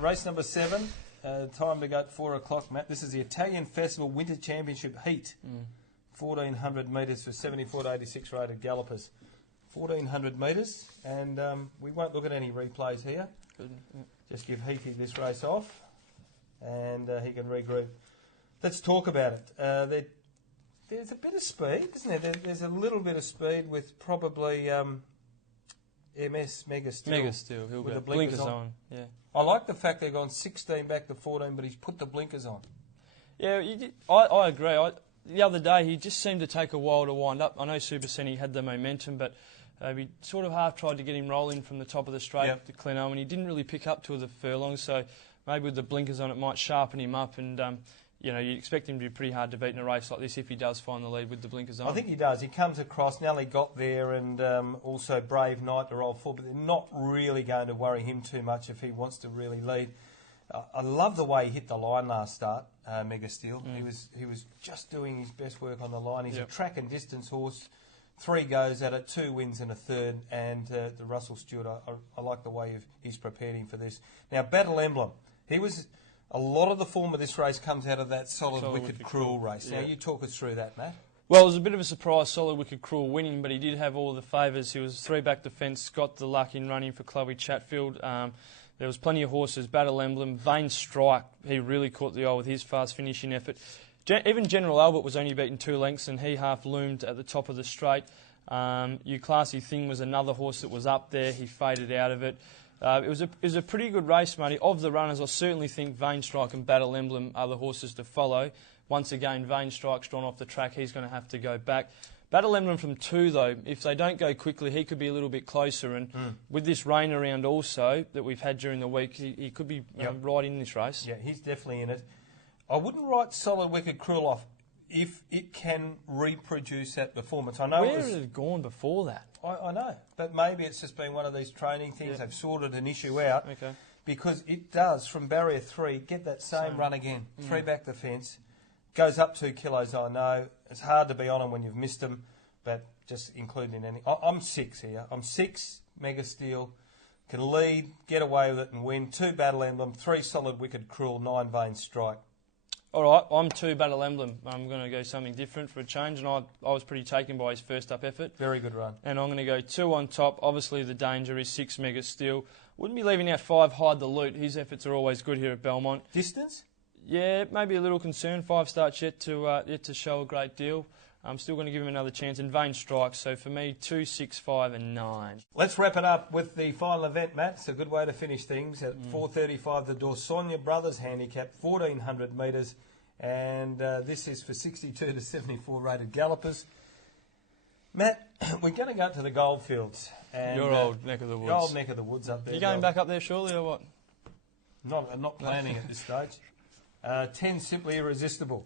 race number 7. Time to go at 4 o'clock, Matt. This is the Italian Festival Winter Championship Heat. 1,400 metres for 74 to 86 rated gallopers. 1,400 metres, and we won't look at any replays here. Good. Yeah. Just give Heaty this race off, and he can regroup. Let's talk about it. There's a bit of speed, isn't there? There's a little bit of speed with probably MS Mega Steel. Mega Steel, he'll with go. the blinkers on. Yeah. I like the fact they've gone 16 back to 14, but he's put the blinkers on. Yeah, I agree. The other day, he just seemed to take a while to wind up. I know Super Seni had the momentum, but we sort of half tried to get him rolling from the top of the straight to Glen and he didn't really pick up to the furlong, so maybe with the blinkers on it might sharpen him up, and you expect him to be pretty hard to beat in a race like this if he does find the lead with the blinkers on. I think he does. He comes across, Nelly got there, and also Brave Knight to roll forward, but they're not really going to worry him too much if he wants to really lead. I love the way he hit the line last start, Mega Steel. He was just doing his best work on the line. He's a track and distance horse. 3 goes at it, 2 wins and a third, and the Russell Stewart, I like the way he's prepared him for this. Now, Battle Emblem, a lot of the form of this race comes out of that Solid Wicked Cruel race. Yeah. Now, you talk us through that, Matt. Well, it was a bit of a surprise, Solid Wicked Cruel winning, but he did have all the favours. He was 3 back the fence, got the luck in running for Chloe Chatfield. There was plenty of horses, Battle Emblem, Vain Strike, he really caught the eye with his fast finishing effort. Even General Albert was only beaten 2 lengths, and he half loomed at the top of the straight. You Classy Thing was another horse that was up there. He faded out of it. It was a pretty good race, Marty. Of the runners, I certainly think Vain Strike and Battle Emblem are the horses to follow. Once again, Vain Strike's drawn off the track. He's going to have to go back. Battle Emblem from 2, though, if they don't go quickly, he could be a little bit closer. And with this rain around also that we've had during the week, he could be right in this race. Yeah, he's definitely in it. I wouldn't write Solid Wicked Cruel off if it can reproduce that performance. I know Where had it gone before that? I know, but maybe it's just been one of these training things. Yeah. They've sorted an issue out. Okay. Because it does, from barrier 3, get that same run again. 3 back the fence. Goes up 2 kilos, I know. It's hard to be on him when you've missed him, but just including any... I'm 6 here. I'm 6, Mega Steel. Can lead, get away with it and win. 2 Battle Emblem, 3 Solid Wicked Cruel, 9 Vain Strike. All right, I'm 2 Battle Emblem. I'm going to go something different for a change, and I was pretty taken by his first up effort. Very good run. And I'm going to go 2 on top. Obviously, the danger is 6 Mega Steel. Wouldn't be leaving out 5 Hide the Loot. His efforts are always good here at Belmont. Distance? Yeah, maybe a little concern. 5 starts yet to show a great deal. I'm still going to give him another chance. And Vain Strike. So for me, 2, 6, 5 and 9. Let's wrap it up with the final event, Matt. It's a good way to finish things. At 4:35, the Dorsonia Brothers Handicap, 1,400 metres. And this is for 62 to 74 rated gallopers. Matt, we're going to go to the Goldfields. And, your old neck of the woods. Your old neck of the woods up there. You going back up there surely or what? Not planning at this stage. 10 Simply Irresistible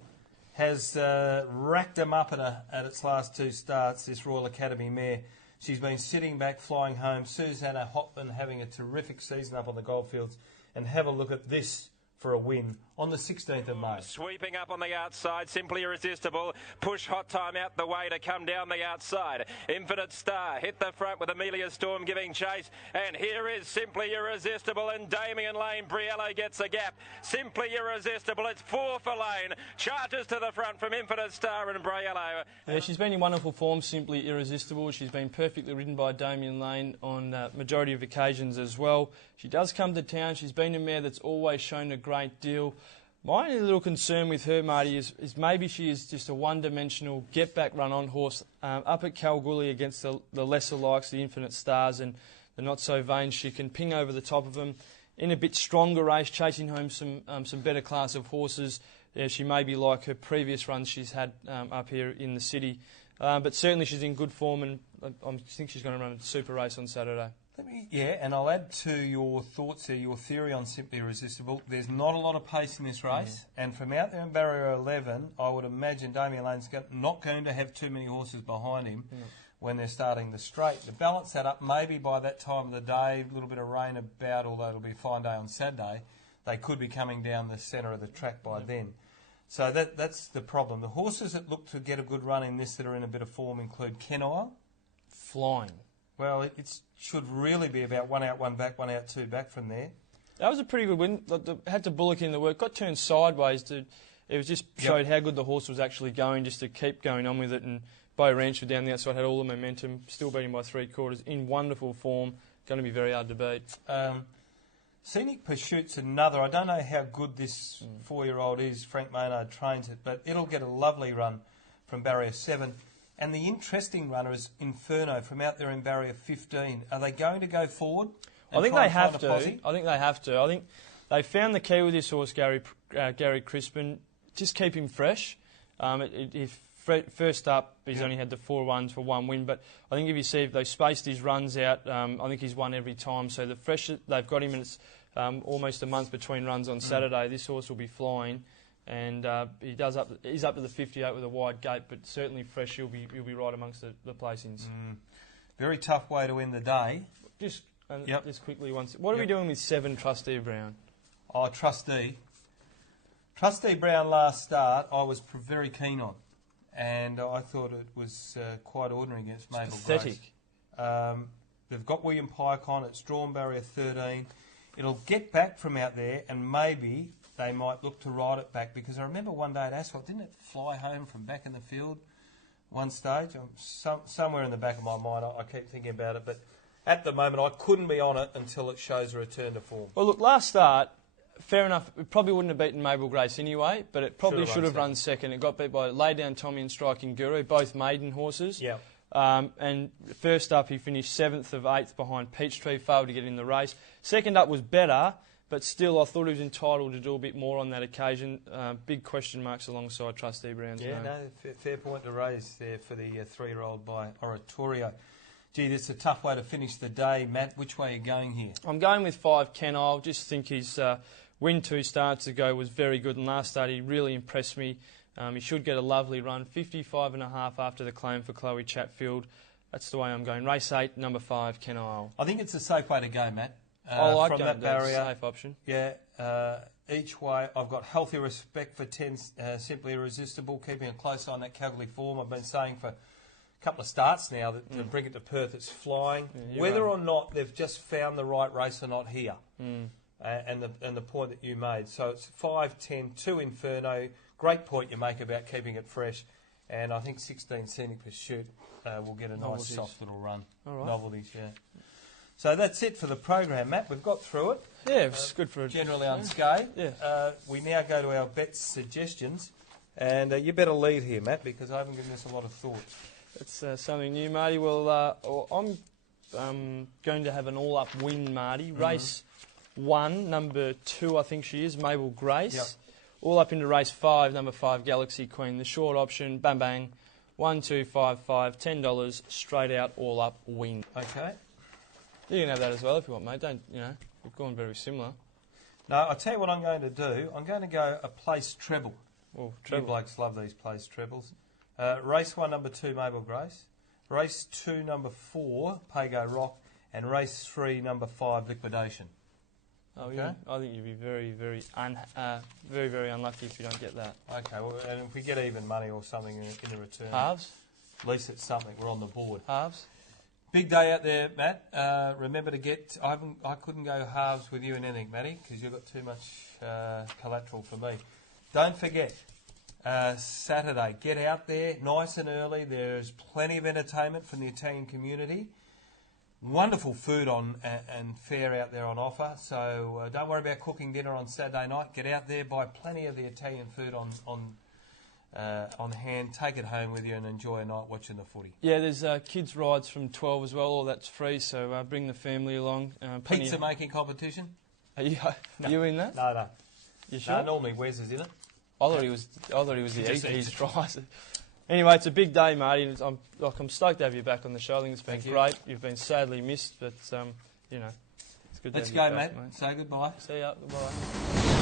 has racked them up at its last 2 starts, this Royal Academy mare. She's been sitting back, flying home. Susanna Hopman having a terrific season up on the Goldfields. And have a look at this for a win on the 16th of May. Sweeping up on the outside, Simply Irresistible. Push Hot Time out the way to come down the outside. Infinite Star hit the front with Amelia Storm giving chase. And here is Simply Irresistible, and Damien Lane. Briello gets a gap. Simply Irresistible, it's 4 for Lane. Charges to the front from Infinite Star and Briello. Yeah, she's been in wonderful form, Simply Irresistible. She's been perfectly ridden by Damien Lane on majority of occasions as well. She does come to town. She's been a mare that's always shown a great deal. My only little concern with her, Marty, is maybe she is just a one-dimensional get-back run-on horse up at Kalgoorlie against the lesser likes, the Infinite Stars and the not-so-vain. She can ping over the top of them. In a bit stronger race, chasing home some better class of horses. Yeah, she may be like her previous runs she's had up here in the city. But certainly she's in good form, and I think she's going to run a super race on Saturday. And I'll add to your thoughts there, your theory on Simply Irresistible. There's not a lot of pace in this race, and from out there in barrier 11, I would imagine Damien Lane's not going to have too many horses behind him when they're starting the straight. To balance that up, maybe by that time of the day, a little bit of rain about, although it'll be a fine day on Saturday, they could be coming down the centre of the track by then. So that's the problem. The horses that look to get a good run in this that are in a bit of form include Kenisle. Flying. Well, it should really be about 1 out, 1 back, 1 out, 2 back from there. That was a pretty good win. Had to bullock in the work. Got turned sideways. It was just showed how good the horse was actually going, just to keep going on with it. And Bo Rancher down the outside had all the momentum, still beating by 3/4, in wonderful form. Going to be very hard to beat. Scenic Pursuit's another. I don't know how good this 4-year-old is. Frank Maynard trains it, but it'll get a lovely run from barrier 7. And the interesting runner is Inferno from out there in barrier 15. Are they going to go forward? I think they have to. I think they found the key with this horse, Gary Crispin. Just keep him fresh. First up, he's only had the 4 runs for 1 win, but I think if they spaced his runs out, I think he's won every time. So the fresh they've got him, and it's almost a month between runs on Saturday. This horse will be flying, and he's up to the 58 with a wide gate, but certainly fresh. He'll be right amongst the placings. Very tough way to end the day. Just quickly once. What are we doing with 7 Trustee Brown? Oh, Trustee Brown last start, I was very keen on. And I thought it was quite ordinary against Mabel Grace. Pathetic. They've got William Pike on. It's drawn barrier 13. It'll get back from out there, and maybe they might look to ride it back, because I remember one day at Ascot, didn't it fly home from back in the field one stage? Somewhere in the back of my mind, I keep thinking about it. But at the moment, I couldn't be on it until it shows a return to form. Well, look, last start, fair enough, it probably wouldn't have beaten Mabel Grace anyway, but it probably should have run second. It got beat by Lay Down Tommy and Striking Guru, both maiden horses. Yeah. And first up, he finished 7th of 8th behind Peachtree, failed to get in the race. Second up was better, but still I thought he was entitled to do a bit more on that occasion. Big question marks alongside Trustee Brown's name. Fair point to raise there for the 3-year-old by Oratorio. Gee, that's a tough way to finish the day. Matt, which way are you going here? I'm going with 5 Ken. I just think his win 2 starts ago was very good, and last start he really impressed me. He should get a lovely run. 55.5 after the claim for Chloe Chatfield. That's the way I'm going. Race 8, number 5, Ken Isle. I think it's a safe way to go, Matt. I like from that barrier. Safe option. Yeah. Each way, I've got healthy respect for 10 Simply Irresistible, keeping a close eye on that Calgary form. I've been saying for a couple of starts now that to bring it to Perth, it's flying. Whether or not they've just found the right race or not here. And the point that you made. So it's 5, 10, 2 Inferno. Great point you make about keeping it fresh. And I think 16 Scenic Pursuit will get a nice soft little run. All right. Novelties, yeah. So that's it for the program, Matt. We've got through it. Yeah, it's good for generally unscathed. Yeah. We now go to our bets suggestions. And you better lead here, Matt, because I haven't given this a lot of thought. It's something new, Marty. Well, I'm going to have an all-up win, Marty. Race 1, number 2, I think she is, Mabel Grace. Yep. All up into race 5, number 5, Galaxy Queen. The short option, bang bang, 1, 2, 5, 5, $10, straight out, all up, win. Okay. You can have that as well if you want, mate. We've gone very similar. No, I'll tell you what I'm going to do. I'm going to go a place treble. Oh, treble. You blokes love these place trebles. Race 1, number 2, Mabel Grace. Race 2, number 4, Pago Rock. And race 3, number 5, Liquidation. Oh, okay. I think you'd be very, very unlucky if you don't get that. Okay, well, and if we get even money or something in the return... Halves? At least it's something. We're on the board. Halves? Big day out there, Matt. Remember to get... I couldn't go halves with you in anything, Matty, because you've got too much collateral for me. Don't forget, Saturday, get out there nice and early. There's plenty of entertainment from the Italian community. Wonderful food and fare out there on offer. So don't worry about cooking dinner on Saturday night. Get out there, buy plenty of the Italian food on hand. Take it home with you and enjoy a night watching the footy. Yeah, there's kids rides from 12 as well. All that's free. So bring the family along. Pizza making competition. Are you in that? No. You sure? No, normally Wes is in it. I thought he was the eater. He's dry. Anyway, it's a big day, Marty. I'm stoked to have you back on the show. I think it's been great. You've been sadly missed, but it's good to have you back, Let's go, mate. Say goodbye. See ya. Goodbye.